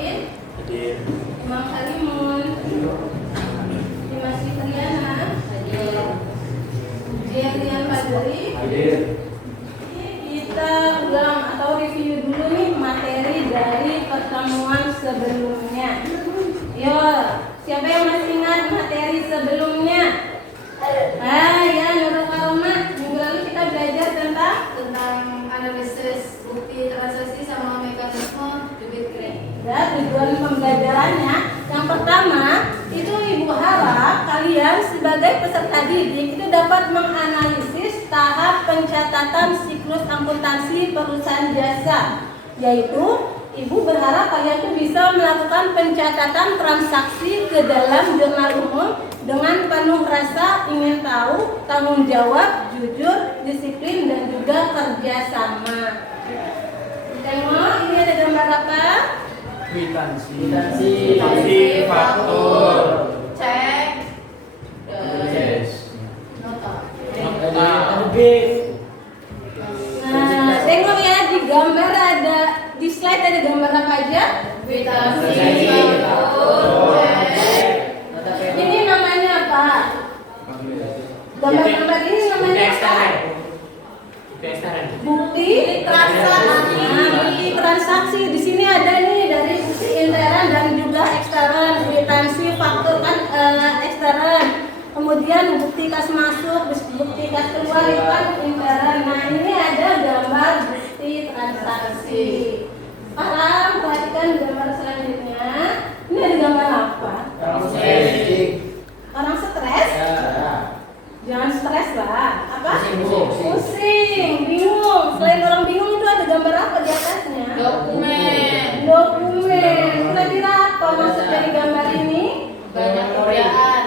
Udin, Hadir. Imam Halimun, Dimas Fitriana, Jerian Badri. Hadir. Kita ulang atau review dulu nih materi dari pertemuan sebelumnya. Yo, siapa yang masih ingat materi sebelumnya? Ya, Nurul Karoma. Minggu lalu kita belajar tentang analisis bukti transaksi sama mekanisme debit kredit. ya, tujuan pembelajarannya. Yang pertama, itu Ibu harap kalian sebagai peserta didik itu dapat menganalisis tahap pencatatan siklus akuntansi perusahaan jasa, yaitu Ibu berharap kalian tuh bisa melakukan pencatatan transaksi ke dalam jurnal umum dengan penuh rasa ingin tahu, tanggung jawab, jujur, disiplin, dan juga kerjasama. Tengok, ini ada gambar apa? Kwitansi faktur. Cek Nota. Nah, tengok ya, di gambar ada, di slide ada gambar apa aja? kwitansi faktur. Cek Ini namanya apa? Gambar-gambar ini namanya apa? Bukti transaksi. Nah, bukti transaksi di sini ada nih dari sisi intern dan juga ekstern. Kwitansi faktur kan ekstern. Kemudian bukti kas masuk, bukti kas keluar itu kan intern. Nah, ini ada gambar bukti transaksi. Sekarang perhatikan gambar selanjutnya. Ini ada gambar apa? Orang stres? Jangan stres lah. Apa? Pusing, bingung. Selain orang bingung itu ada gambar apa di atasnya? dokumen, Dokumen. Kira-kira apa maksud dari gambar ini? banyak kerjaan,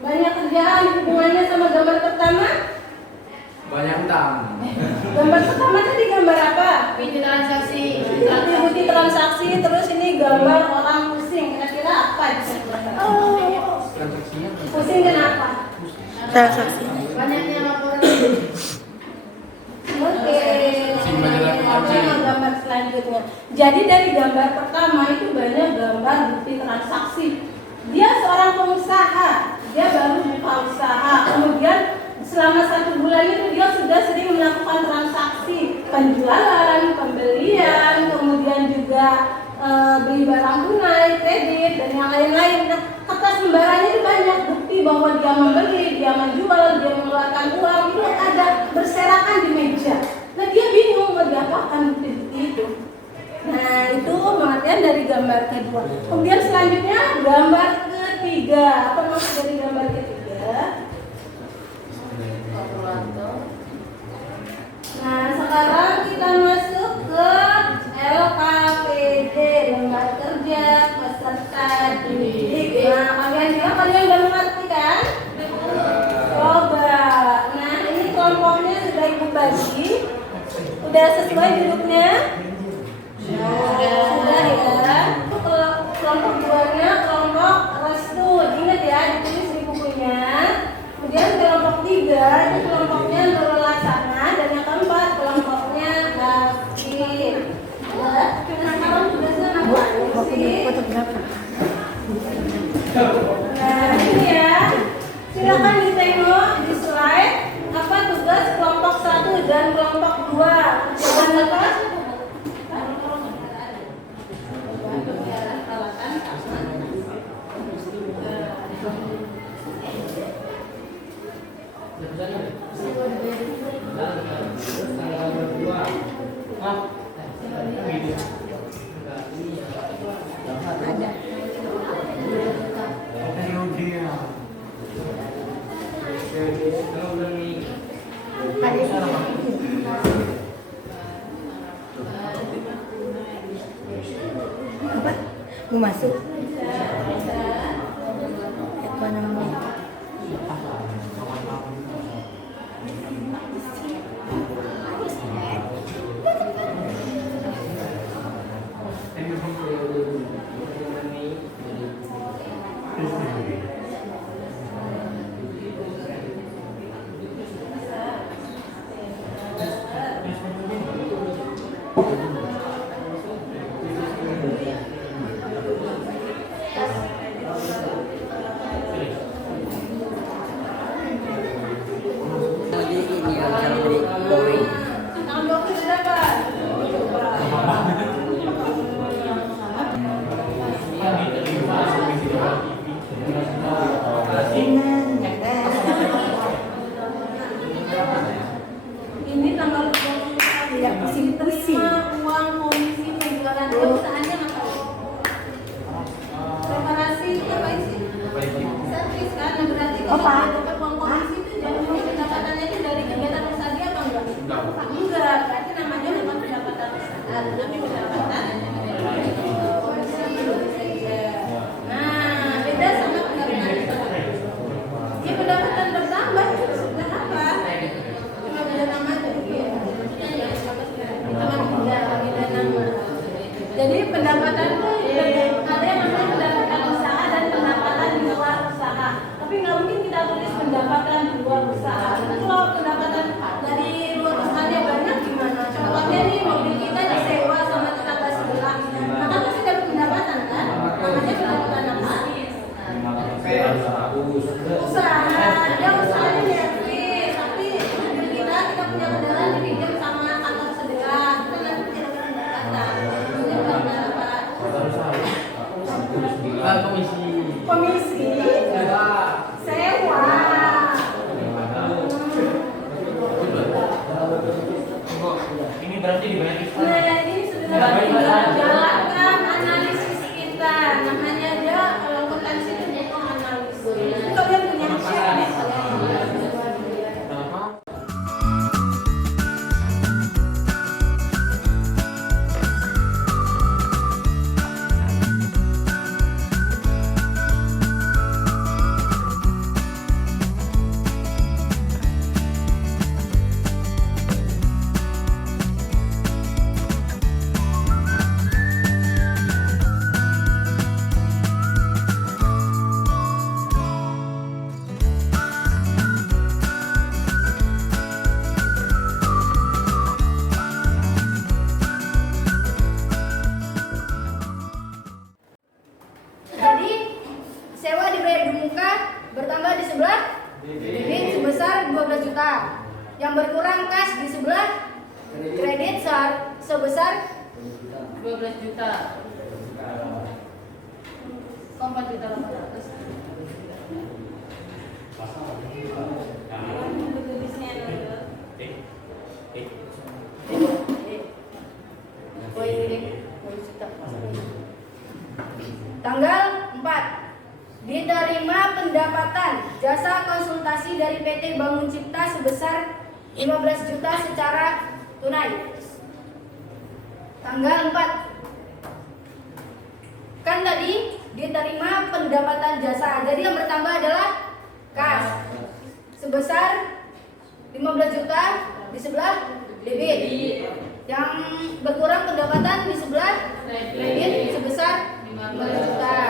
Banyak kerjaan. Hubungannya sama gambar pertama? Banyak utang. Gambar pertama tadi gambar apa? bukti transaksi, Bukti transaksi. Terus ini gambar orang pusing. Kira-kira apa? Pusing kenapa? Transaksi. banyaknya laporan. Oke. Gambar selanjutnya. Jadi dari gambar pertama itu banyak gambar bukti transaksi. Dia seorang pengusaha, dia baru buka usaha. Kemudian selama 1 bulan itu dia sudah sering melakukan transaksi penjualan, pembelian, kemudian juga beli barang tunai, kredit, dan yang lain-lain. Nah, kertas lembarannya itu banyak bukti bahwa dia membeli, dia menjual, dia mengeluarkan uang, itu ada berserakan di meja. Nah, dia bingung mau diapakan bukti-bukti itu. Nah, itu pengertian dari gambar kedua. Kemudian selanjutnya gambar ketiga. Apa maksud dari gambar ketiga? Kalkulator, Nah, sekarang kita masuk ke LKPD, lembar kerja peserta didik. Nah, kalian udah mengerti kan? Coba. Nah, ini kelompoknya sudah Ibu bagi. Udah sesuai duduknya? Sudah ya. Itu kelompok 2-nya kelompok restu. Ingat ya, ditulis di bukunya. Kemudian kelompok 3 itu kelompoknya Nurul Laksana, dan yang keempat kelompoknya Hafid. Ya, sekarang tugasnya apa sih? Nah, ini ya. Silakan ditengok di slide apa tugas kelompok 1 dan kelompok 2. Jawaban apa? Mau masuk? Ekonomi. Komisi. Komisi. Sewa. Ini berarti dibayar kita. Nah, ini sudah tinggal jalankan analisis kita. Namanya aja kalau akuntansi itu bukan analisis. Ini kalian punya sheet nih. Jadi sewa dibayar di muka bertambah di sebelah debit sebesar 12 juta. Yang berkurang kas di sebelah kredit sebesar 12 juta. 4 juta 800. Tanggal 4 diterima pendapatan jasa konsultasi dari PT Bangun Cipta sebesar 15 juta secara tunai. Tanggal 4 kan tadi diterima pendapatan jasa, jadi yang bertambah adalah kas sebesar 15 juta di sebelah debit. Yang berkurang pendapatan di sebelah kredit sebesar 15 juta.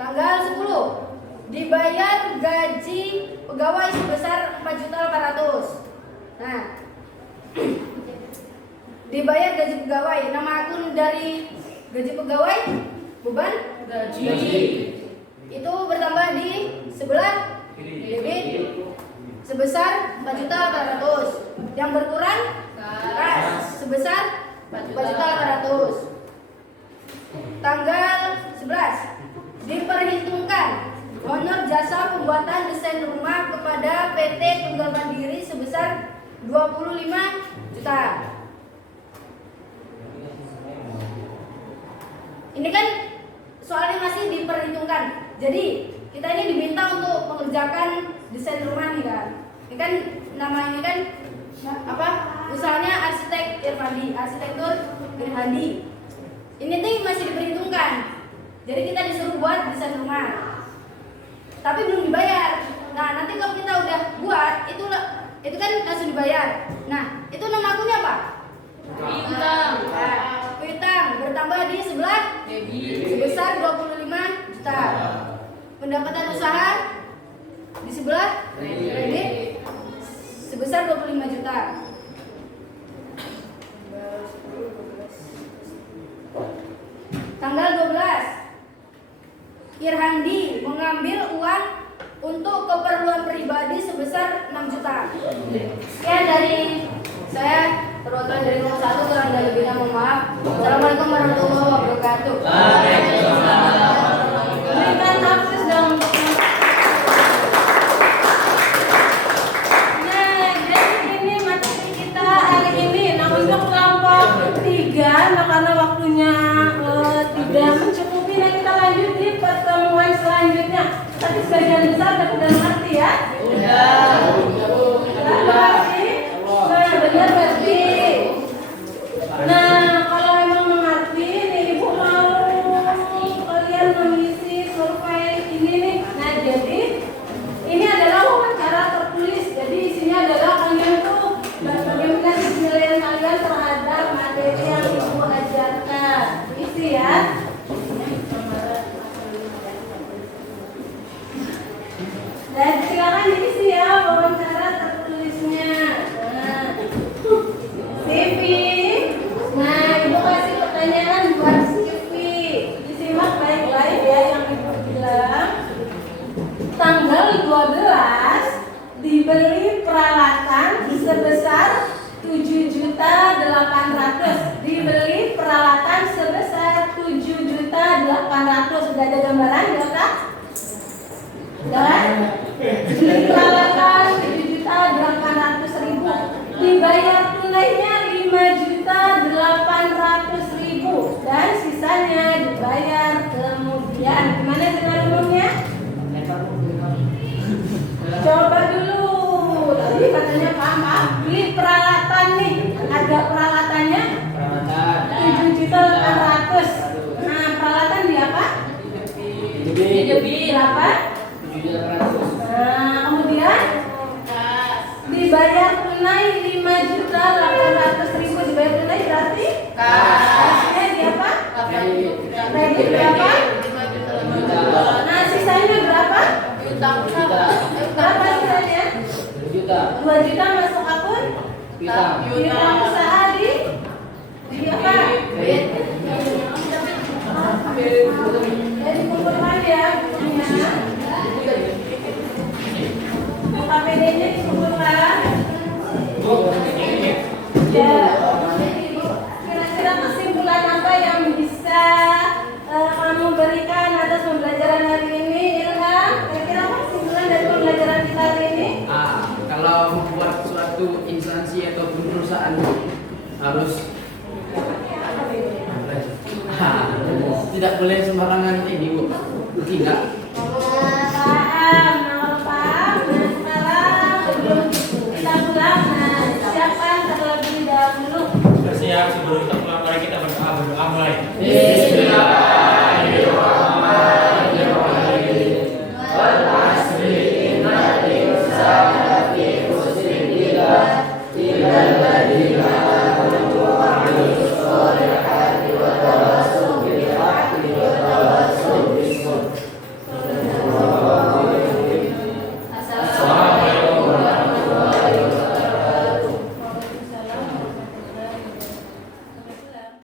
Tanggal 10 dibayar gaji pegawai sebesar 4.800.000. Nah, dibayar gaji pegawai. Nama akun dari gaji pegawai beban gaji. Itu bertambah di sebelah debit sebesar 4.800.000. Yang berkurang kas sebesar 4.800.000. Tanggal 11 diperhitungkan honor jasa pembuatan desain rumah kepada PT Tunggal Mandiri sebesar 25 juta. Ini kan soalnya masih diperhitungkan. Jadi kita ini diminta untuk mengerjakan desain rumah nih kan. Ini kan namanya kan apa? Usahanya arsitek Irfandi, arsitektur Irfandi. Ini tuh masih diperhitungkan. Jadi kita disuruh buat desain rumah, tapi belum dibayar. Nah, nanti kalau kita udah buat itu kan langsung dibayar. Nah, itu nama akunnya apa? Piutang. Nah, piutang bertambah di sebelah sebesar 25 juta. Pendapatan usaha di sebelah kredit sebesar 25 juta. Tanggal 12 Irhandi mengambil uang untuk keperluan pribadi sebesar 6 juta. Sekian dari saya, perwakilan dari nomor 1, kurang dan lebihnya mohon maaf. Assalamualaikum warahmatullahi wabarakatuh. Berikan akses dong untuk nah, jadi ini materi kita hari ini. Nah, untuk kelompok 3, nah karena waktunya tidak mencukupi, nah kita lanjut di pertemuan selanjutnya. Tapi sebagian besar udah mengerti ya? Udah mengerti? Nah, benar berarti. Nah, kalau memang mengerti, nih Ibu mau kalian mengisi survei ini nih. Nah, jadi ini adalah wawancara tertulis. Jadi isinya adalah kalian tuh bagaimana penilaian kalian terhadap materi yang Ibu ajarkan. Isi ya. Dan silakan diisi ya wawancara tertulisnya. Nah, CV. Nah, Ibu kasih pertanyaan buat CV. Disimak baik-baik ya yang Ibu bilang. Tanggal 12 dibeli peralatan sebesar 7.800.000. Dibeli peralatan sebesar 7.800.000. Didebit. Berapa? 7.800. Nah, kemudian dibayar tunai 5.800.000. Dibayar tunai berarti? Kasnya di apa? Kredit berapa? Nah, sisanya berapa? Berapa sisanya? 2 juta masuk akun? Piutang usaha di apa? Jadi kumpulkan ya bukunya. KPD-nya dikumpulkan. Ya. Kira-kira kesimpulan apa yang bisa kamu berikan atas pembelajaran hari ini, Ilham? Kira-kira apa kesimpulan dari pembelajaran kita hari ini? Kalau membuat suatu instansi ataupun perusahaan harus tidak boleh sembarangan ini Bu. Tidak. Paham, nah kalau paham, nah sekarang sebelum kita pulang, nah siapkan terlebih dahulu. Bersiap sebelum kita